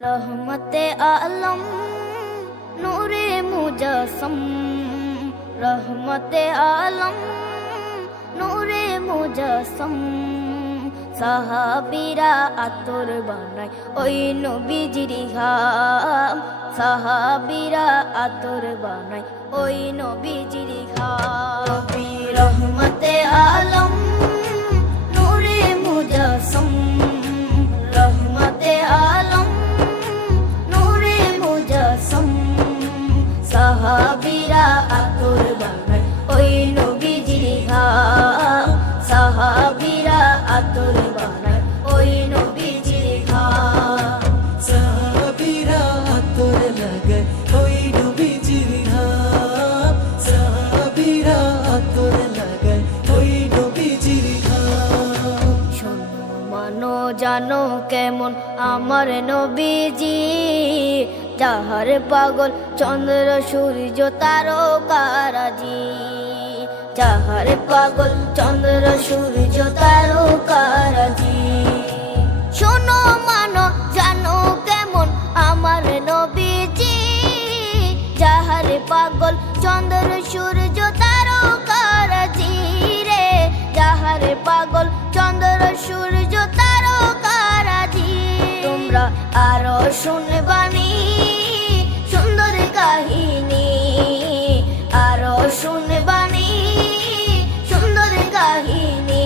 रहमते आलम नूरे मुजस्सम, रहमते आलम नूरे मुजस्सम। সাহাবীরা আতর বানায় ওই নবীজির ঘাম, সাহাবীরা আতর বানায় ওই নবীজির ঘাম। রহমতে আলম নূরে মুজস্সম, রহমতে আলম নূরে মুজস্সম। সাহাবীরা আতর বানায় ওই নবীজির ঘাম, সাহাবীরা আতর বানায় ওই নবীজির ঘাম। সাহাবীরা আতর লাগায় ওই নবীজির ঘাম, সাহাবীরা আতর লাগায় ওই নবীজির ঘাম। শোনো মানো জানো কেমন আমার নবীজি, যাহার পাগল চন্দ্র সূর্য তারকারাজি, যাহার পাগল চন্দ্র সূর্য তারকারাজি। শোনো মানো জানো কেমন আমার নবীজি, যাহার পাগল চন্দ্র সূর্য তারকারাজি রে, যাহার পাগল চন্দ্র সূর্য তারকারাজি। তোমরা আরো শুনবানি সুন্দর কাহিনী, আরো শুনবানি সুন্দর কাহিনী।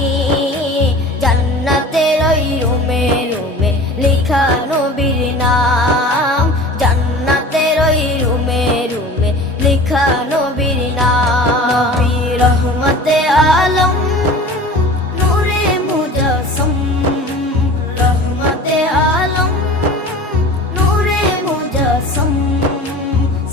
জান্নাতের ওই রুমে রুমে লেখা নবীর নাম, জান্নাতের ওই রুমে রুমে লেখা নবীর নাম। নবী রহমতে আলম নূরে মুজস্সম, রহমতে আলম নূরে মুজস্সম।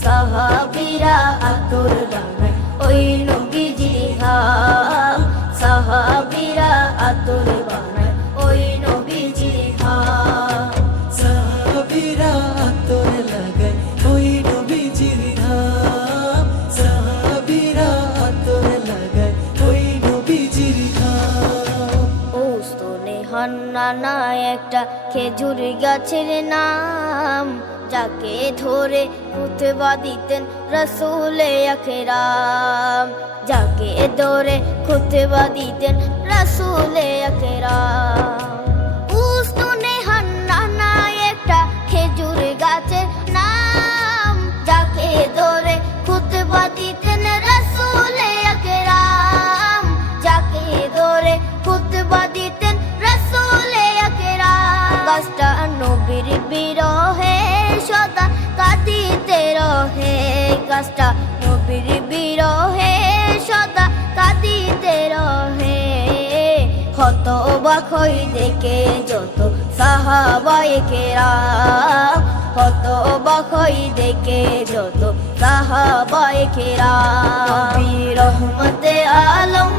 সাহাবীরা আতর বানায় ওই নবীজির ঘাম, সাহাবীরা আতর বানায় ওই নবীজির ঘাম। সাহাবীরা আতর লাগায় ওই নবীজির ঘাম, সাহাবীরা আতর লাগায় ওই নবীজির ঘাম। ওস্তনে হান্নানা একটা খেজুর গাছের নাম, যাকে ধরে খুতবা দিতেন রাসূলে আকরাম, যাকে ধরে খুতবা দিতেন রাসূলে আকরাম। উস্তনে হান্নানা একটা খেজুর গাছের নাম, যাকে ধরে খুতবা দিতেন রাসূলে আকরাম, যাকে ধরে খুতবা দিতেন রাসূলে আকরাম। গাছটা নবীর বিরহে সদা কাঁদিতে রহে, গাছটা নবীর বিরহে সদা কাঁদিতে রহে। হতবাক হই দেখে যত সাহাবায়ে কেরাম, হতবাক হই দেখে যত সাহাবায়ে কেরাম। নবী রহমতে আলম